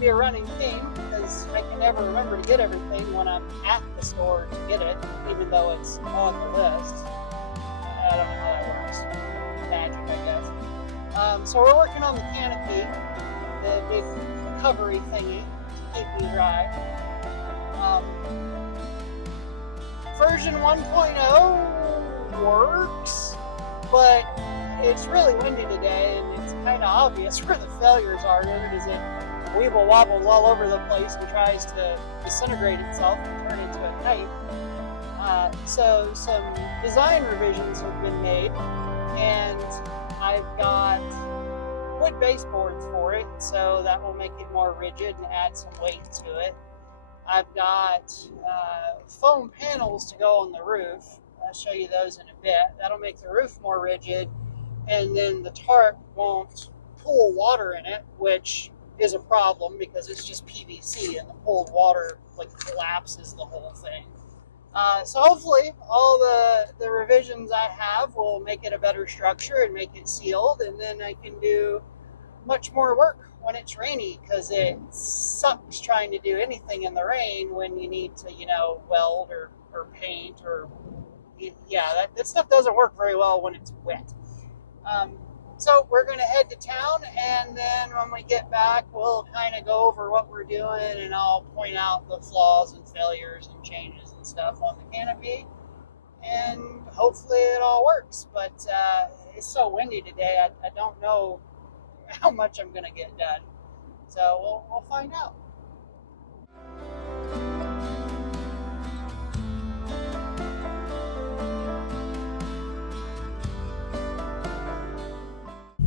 be a running theme because I can never remember to get everything when I'm at the store to get it, even though it's on the list. I don't know how that works. Magic, I guess. So we're working on the canopy, the big recovery thingy to keep me dry. Version 1.0 works, but it's really windy today, and it's kind of obvious where the failures are. It weeble wobbles all over the place and tries to disintegrate itself and turn into a kite. So some design revisions have been made, and I've got wood baseboards for it, so that will make it more rigid and add some weight to it. I've got foam panels to go on the roof. I'll show you those in a bit. That'll make the roof more rigid, and then the tarp won't pool water in it, which is a problem because it's just PVC, and the pooled water collapses the whole thing. So hopefully all the revisions I have will make it a better structure and make it sealed, and then I can do much more work when it's rainy, because it sucks trying to do anything in the rain when you need to, weld or paint or, that stuff doesn't work very well when it's wet. So we're going to head to town, and then when we get back, we'll kind of go over what we're doing, and I'll point out the flaws and failures and changes and stuff on the canopy, and hopefully it all works. But it's so windy today, I don't know how much I'm going to get done. So we'll find out.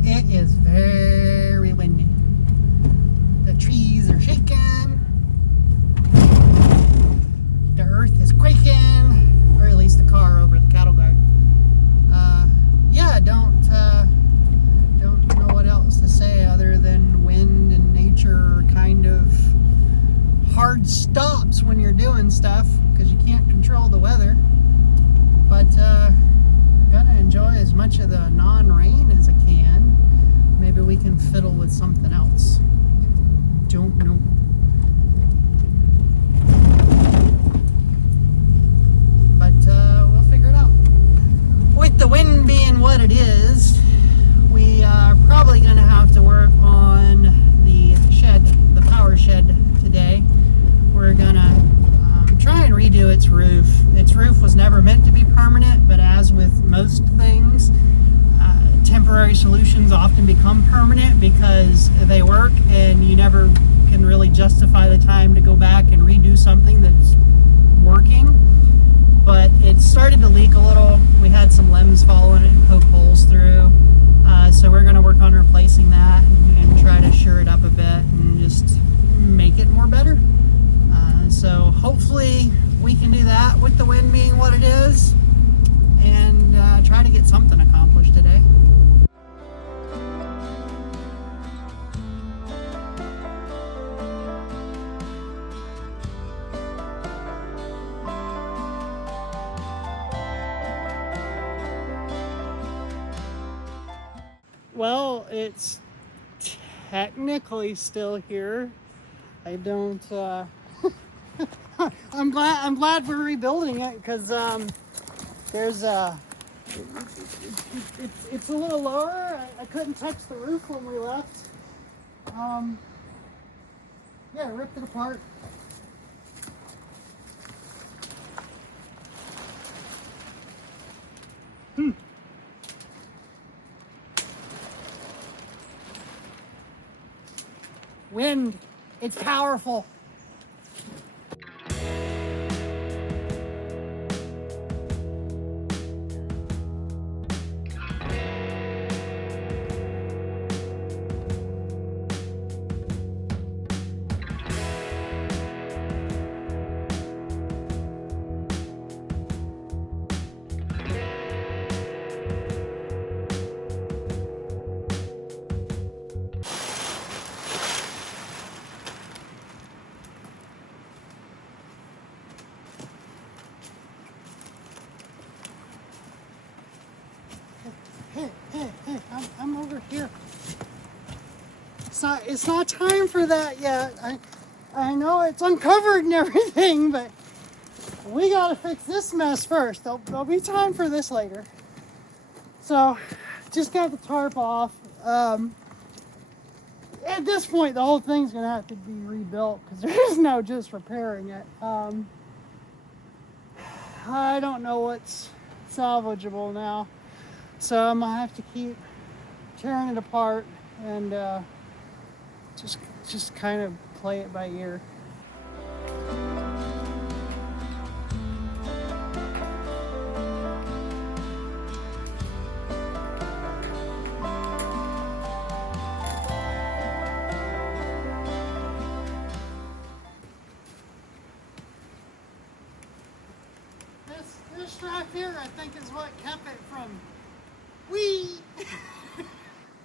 It is very windy. The trees are shaking. The earth is quaking, or at least the car over the cattle guard. Don't know what else to say other than wind and nature kind of hard stops when you're doing stuff because you can't control the weather. But gonna enjoy as much of the non-rain as I can. Maybe we can fiddle with something else. Don't know. But we'll figure it out. With the wind being what it is, we are probably going to have to work on the shed, the power shed today. We're going to try and redo its roof. Its roof was never meant to be permanent, but as with most things, temporary solutions often become permanent because they work, and you never can really justify the time to go back and redo something that's working. But it started to leak a little. We had some limbs fall in it and poke holes through. So we're going to work on replacing that and try to shore it up a bit and just make it more better. So hopefully we can do that with the wind being what it is, and try to get something accomplished today. Well, it's technically still here. I don't. I'm glad we're rebuilding it because there's it's a little lower. I couldn't touch the roof when we left. Yeah, ripped it apart. Wind, it's powerful. Hey, I'm over here. it's not time for that yet. I know it's uncovered and everything, but we gotta fix this mess first. There'll be time for this later. So just got the tarp off. At this point, the whole thing's gonna have to be rebuilt because there's no just repairing it. I don't know what's salvageable now, so I'm gonna have to keep tearing it apart and just kind of play it by ear. This strap here, I think, is what kept it from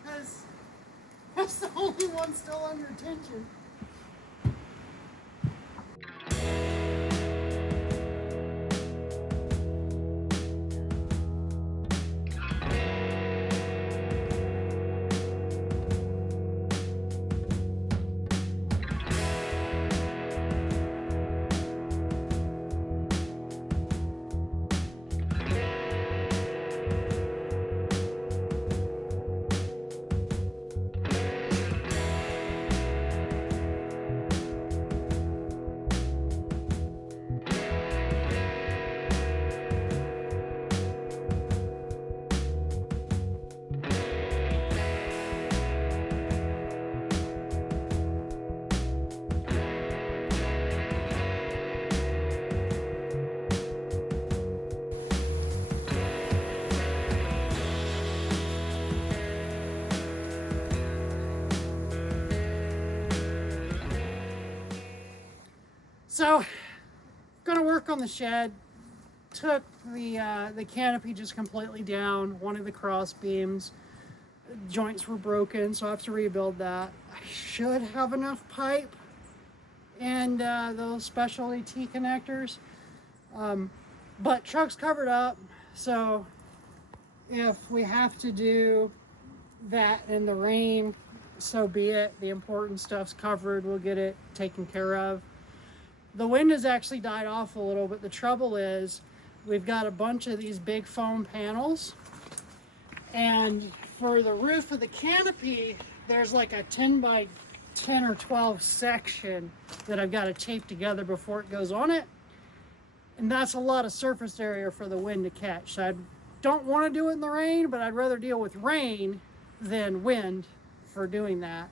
because that's the only one still under tension. So, gonna work on the shed. Took the canopy just completely down. One of the cross beams, joints were broken, so I have to rebuild that. I should have enough pipe and those specialty T connectors, but truck's covered up, so if we have to do that in the rain, so be it. The important stuff's covered. We'll get it taken care of. The wind has actually died off a little, but the trouble is we've got a bunch of these big foam panels, and for the roof of the canopy, there's like a 10 by 10 or 12 section that I've got to tape together before it goes on it. And that's a lot of surface area for the wind to catch. So I don't want to do it in the rain, but I'd rather deal with rain than wind for doing that.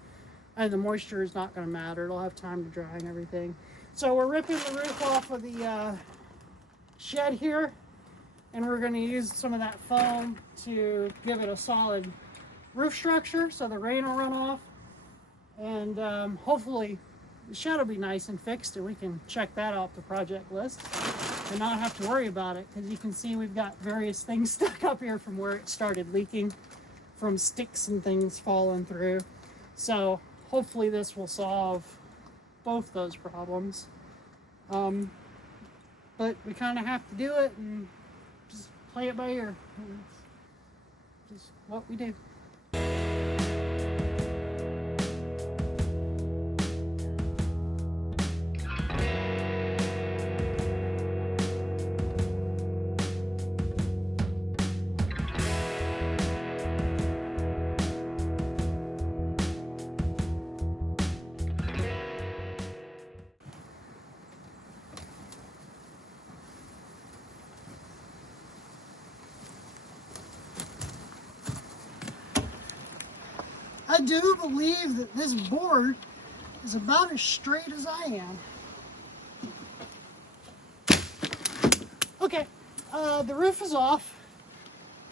And the moisture is not going to matter. It'll have time to dry and everything. So we're ripping the roof off of the shed here, and we're going to use some of that foam to give it a solid roof structure so the rain will run off. And hopefully the shed will be nice and fixed, and we can check that off the project list and not have to worry about it, because you can see we've got various things stuck up here from where it started leaking from sticks and things falling through. So hopefully this will solve both those problems. But we kind of have to do it and just play it by ear. It's just what we do. I do believe that this board is about as straight as I am. Okay, the roof is off.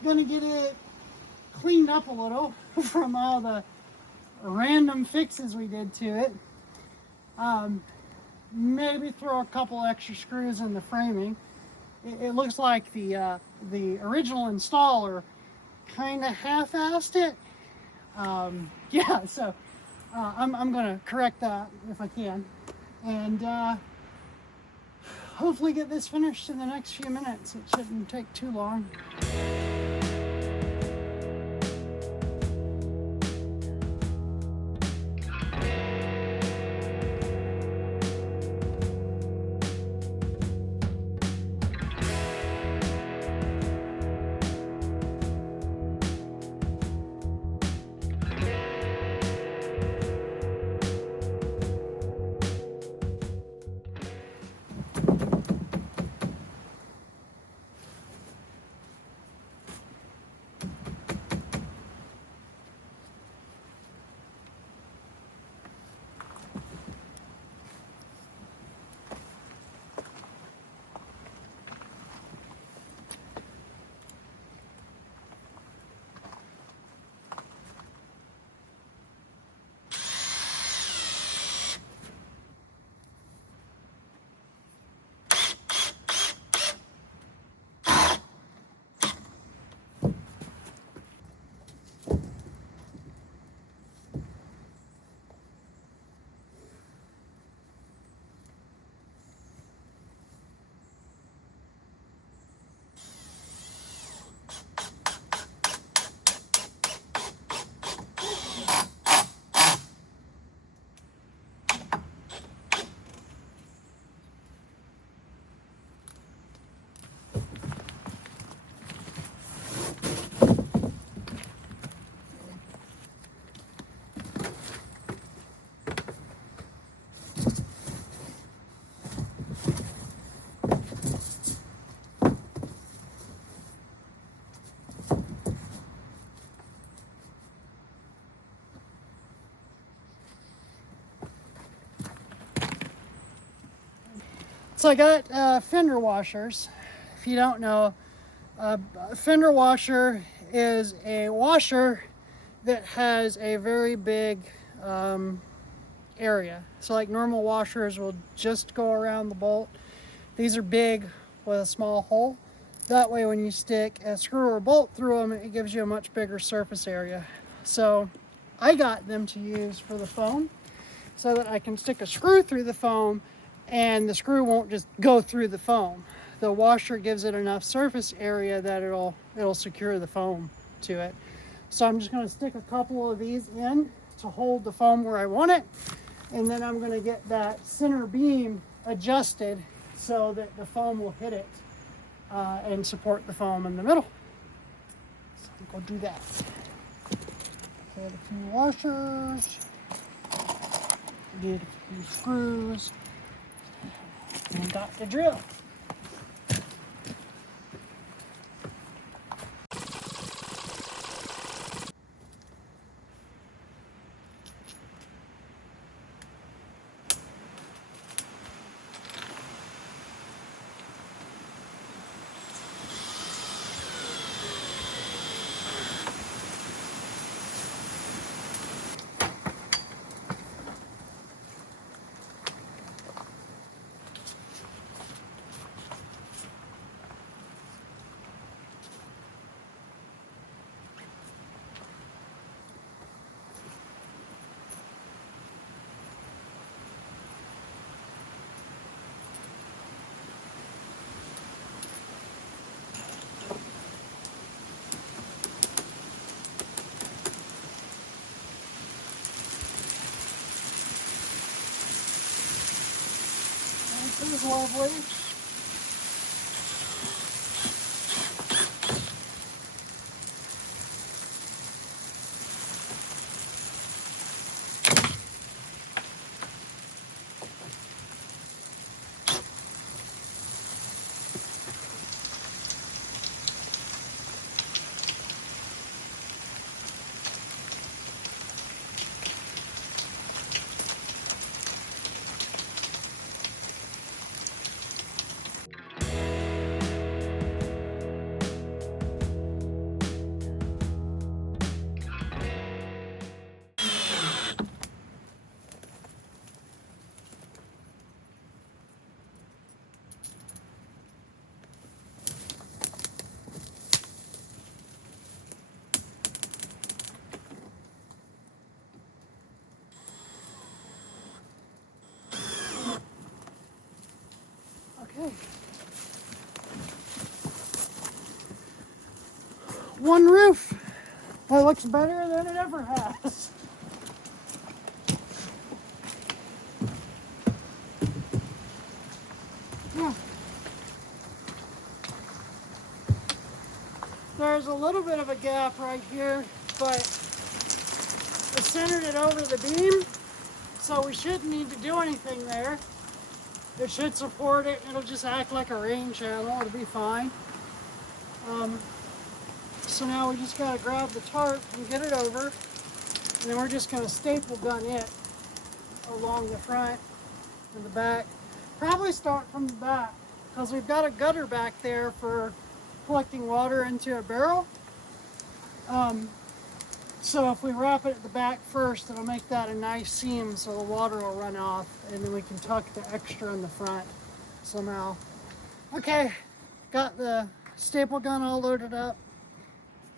Gonna get it cleaned up a little from all the random fixes we did to it. Maybe throw a couple extra screws in the framing. It looks like the original installer kind of half-assed it. Yeah, so I'm gonna correct that if I can, and hopefully get this finished in the next few minutes. It shouldn't take too long. So I got fender washers. If you don't know, a fender washer is a washer that has a very big area. So like normal washers will just go around the bolt. These are big with a small hole. That way when you stick a screw or bolt through them, it gives you a much bigger surface area. So I got them to use for the foam so that I can stick a screw through the foam and the screw won't just go through the foam. The washer gives it enough surface area that it'll secure the foam to it. So I'm just going to stick a couple of these in to hold the foam where I want it, and then I'm going to get that center beam adjusted so that the foam will hit it and support the foam in the middle. So I'm going to do that. Get a few washers, get a few screws, and got the drill. This is lovely. Okay. One roof that looks better than it ever has. Yeah. There's a little bit of a gap right here, but it centered it over the beam, so we shouldn't need to do anything there. It should support it. It'll just act like a rain channel. It'll be fine. So now we just gotta grab the tarp and get it over, and then we're just gonna staple gun it along the front and the back. Probably start from the back because we've got a gutter back there for collecting water into a barrel. So if we wrap it at the back first, it'll make that a nice seam so the water will run off, and then we can tuck the extra in the front somehow. Okay, got the staple gun all loaded up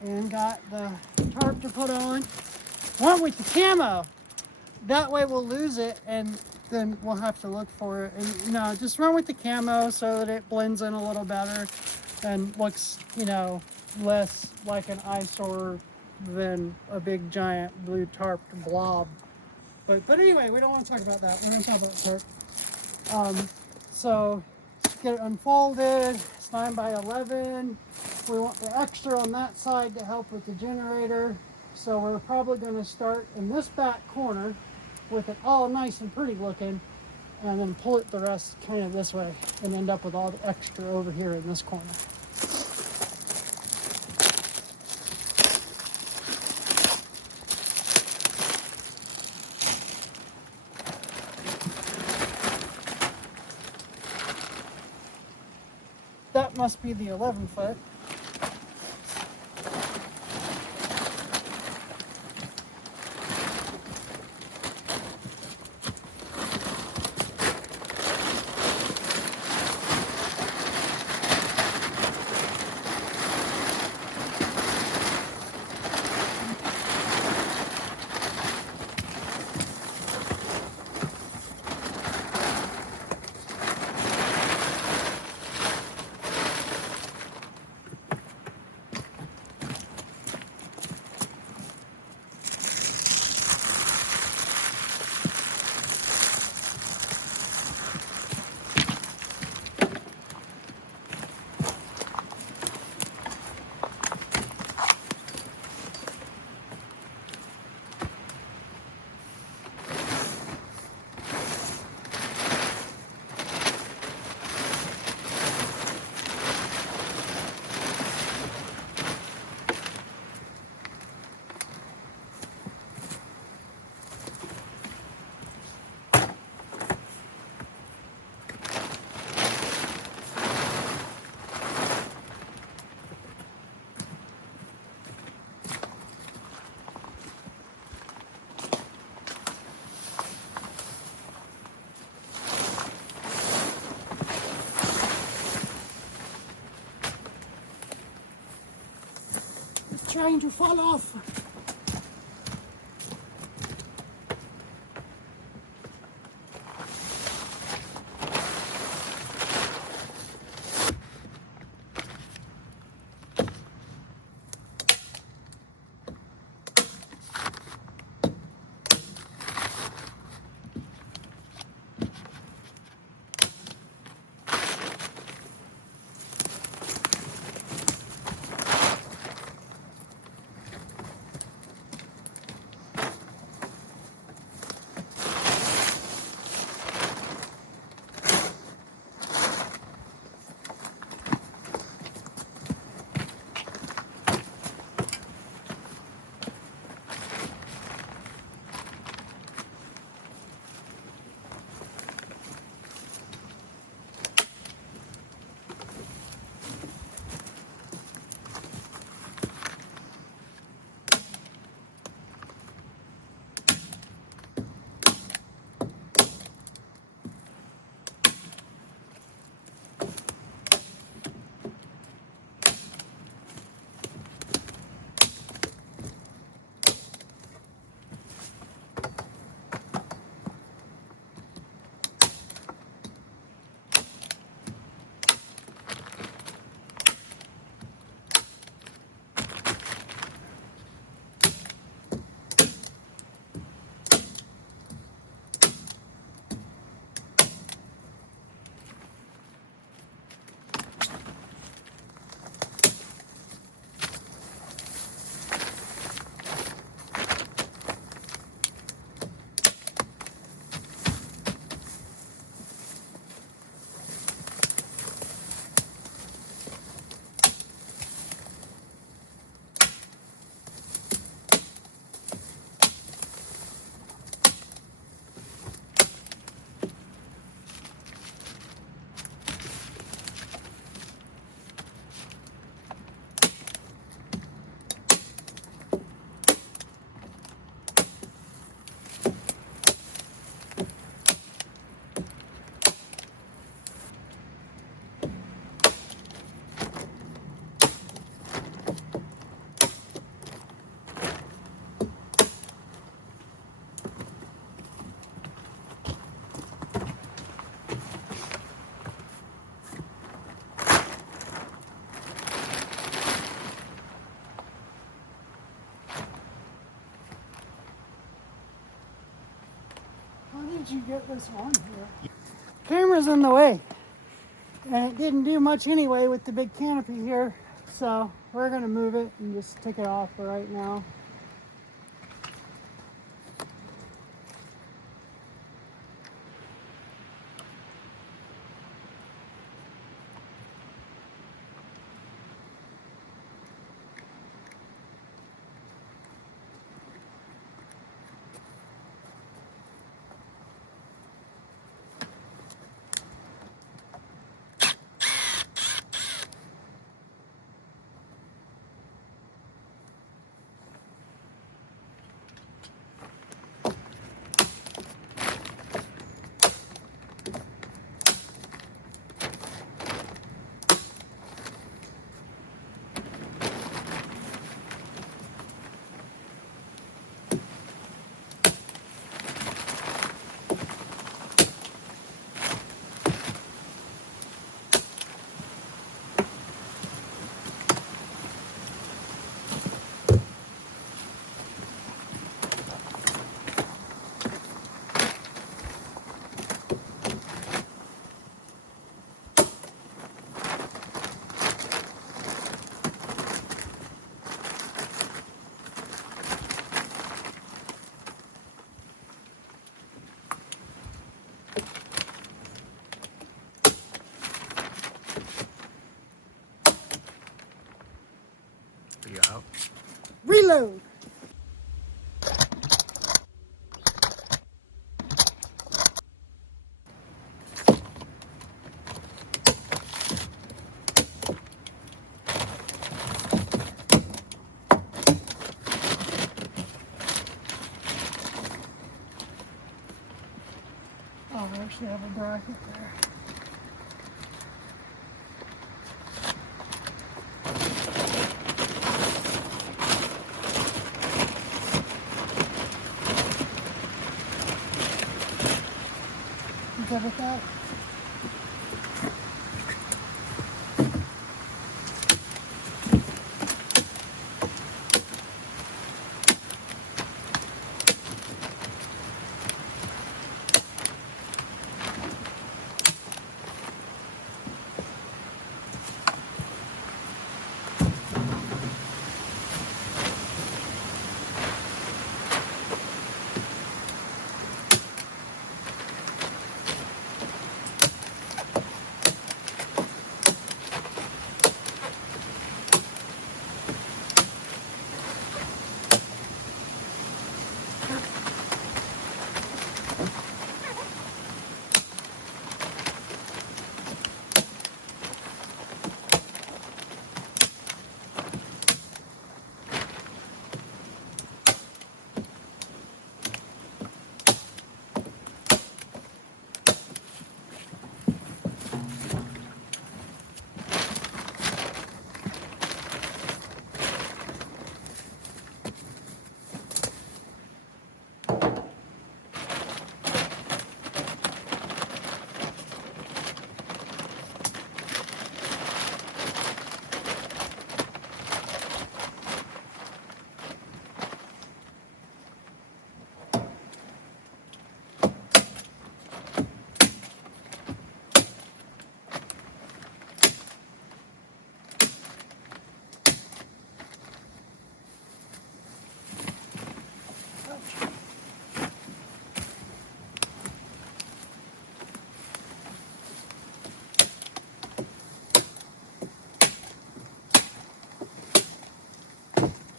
and got the tarp to put on. Went with the camo. That way we'll lose it and then we'll have to look for it. And no, just run with the camo so that it blends in a little better and looks, you know, less like an eyesore than a big giant blue tarp blob. But anyway, we don't want to talk about that. We're going to talk about the tarp. So get it unfolded. It's 9 by 11. We want the extra on that side to help with the generator. So we're probably going to start in this back corner with it all nice and pretty looking, and then pull it the rest kind of this way and end up with all the extra over here in this corner. that must be the 11-foot. Trying to fall off. Did you get this on here? Camera's in the way, and it didn't do much anyway with the big canopy here, so we're gonna move it and just take it off for right now. go. Reload. Oh, I actually have a bracket there. You good with that?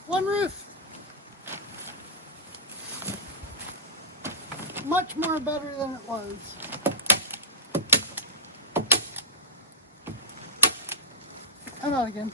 One roof. Much more better than it was. How about again?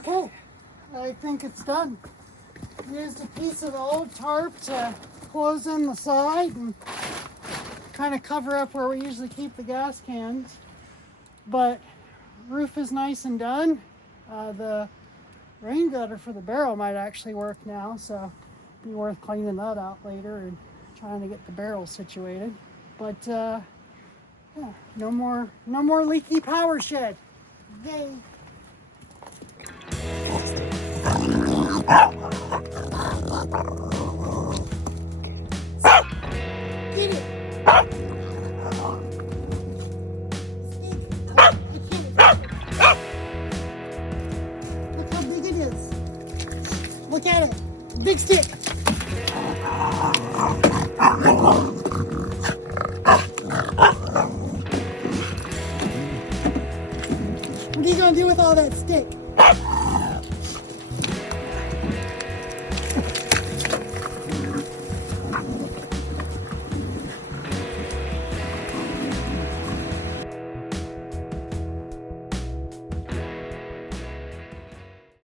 Okay, I think it's done. Used a piece of the old tarp to close in the side and kind of cover up where we usually keep the gas cans. But roof is nice and done. The rain gutter for the barrel might actually work now, so be worth cleaning that out later and trying to get the barrel situated. But yeah, no more leaky power shed. Yay! Get it! Look how big it is. Look at it. Big stick. What are you gonna do with all that stick?